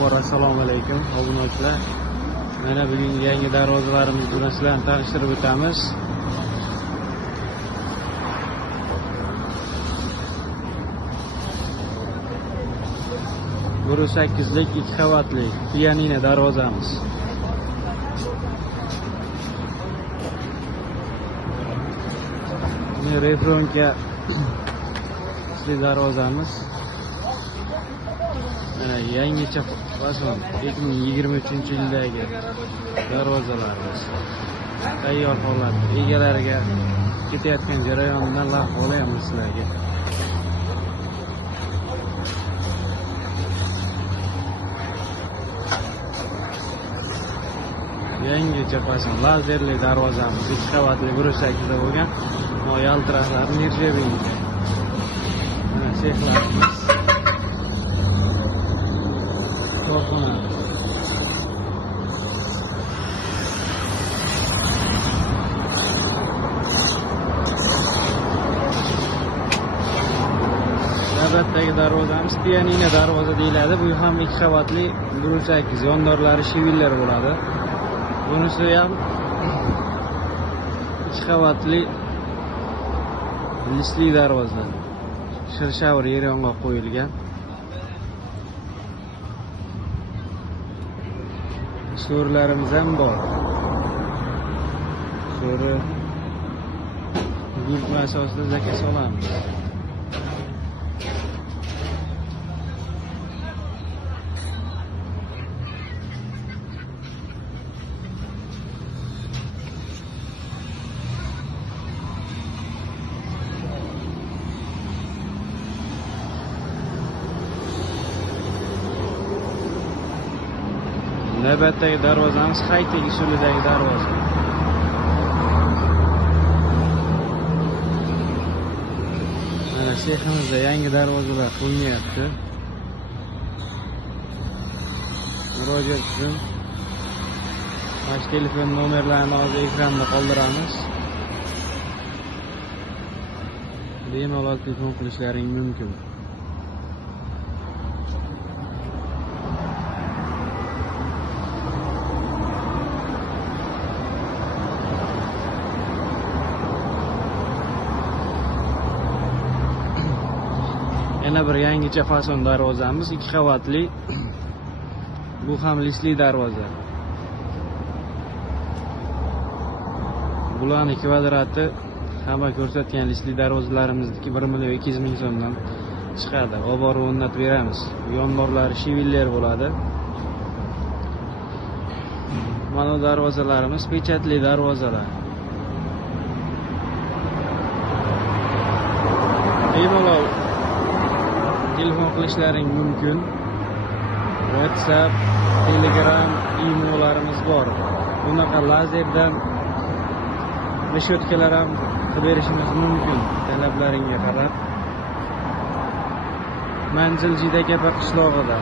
Avvalambor assalomu alaykum obunachilar. Mana bugun yangi darvozalarimiz bilan sizlarni tanishtirib o'tamiz. Bir 8lik 2 qavatli pianino darvozamiz. Ini refronka darvozamiz. Yangicha fason 2023-yildagi darvozalarimiz. Tayyor holatda egalariga ketayotgan jarayondan lavha olayapmiz sizlarga. Yangicha fason lazerli darvozamiz 2 qavatli 1.8 da bo'lgan. Bu yaltiroqlar nirjaving. Mana sexlarimiz. Korxona. Navbatdagi darvozamiz pianino darvoza deyiladi. Bu ham 2 qavatli 1.8 yondorlari shiviller bo'ladi. Bunisi ham 2 qavatli listli darvoza. Shirshavr yer yong'oq qo'yilgan. So'rlarimiz ham bor. So'ri buyurtma asosida zakaz olamiz. Navbatdagi darvozamiz high-tech usulidagi darvoza. Mana seximizda yangi darvozalar qo'yilyapti. Murojaat uchun mana telefon nomerlarini hozir ekranda qoldiramiz. Bemalol telefon qilishlaring mumkin. Yana bir yangicha fason darvozamiz 2 qavatli. Bu ham listli darvoza. Bularning kvadrati hamma ko'rsatgan listli darvozalarimizniki 1.2 million so'mdan chiqadi. Olib borib o'rnatib beramiz. Yonborlari shiviller bo'ladi. Mana darvozalarimiz pechatli darvozalar. Bemalol telefon qilishlaring mumkin. WhatsApp, Telegram, emaillarimiz bor. Bunaqa lazerdan rishotkalar ham qilib berishimiz mumkin talablaringga qarab. Manzil Jidakapa qishlog'ida.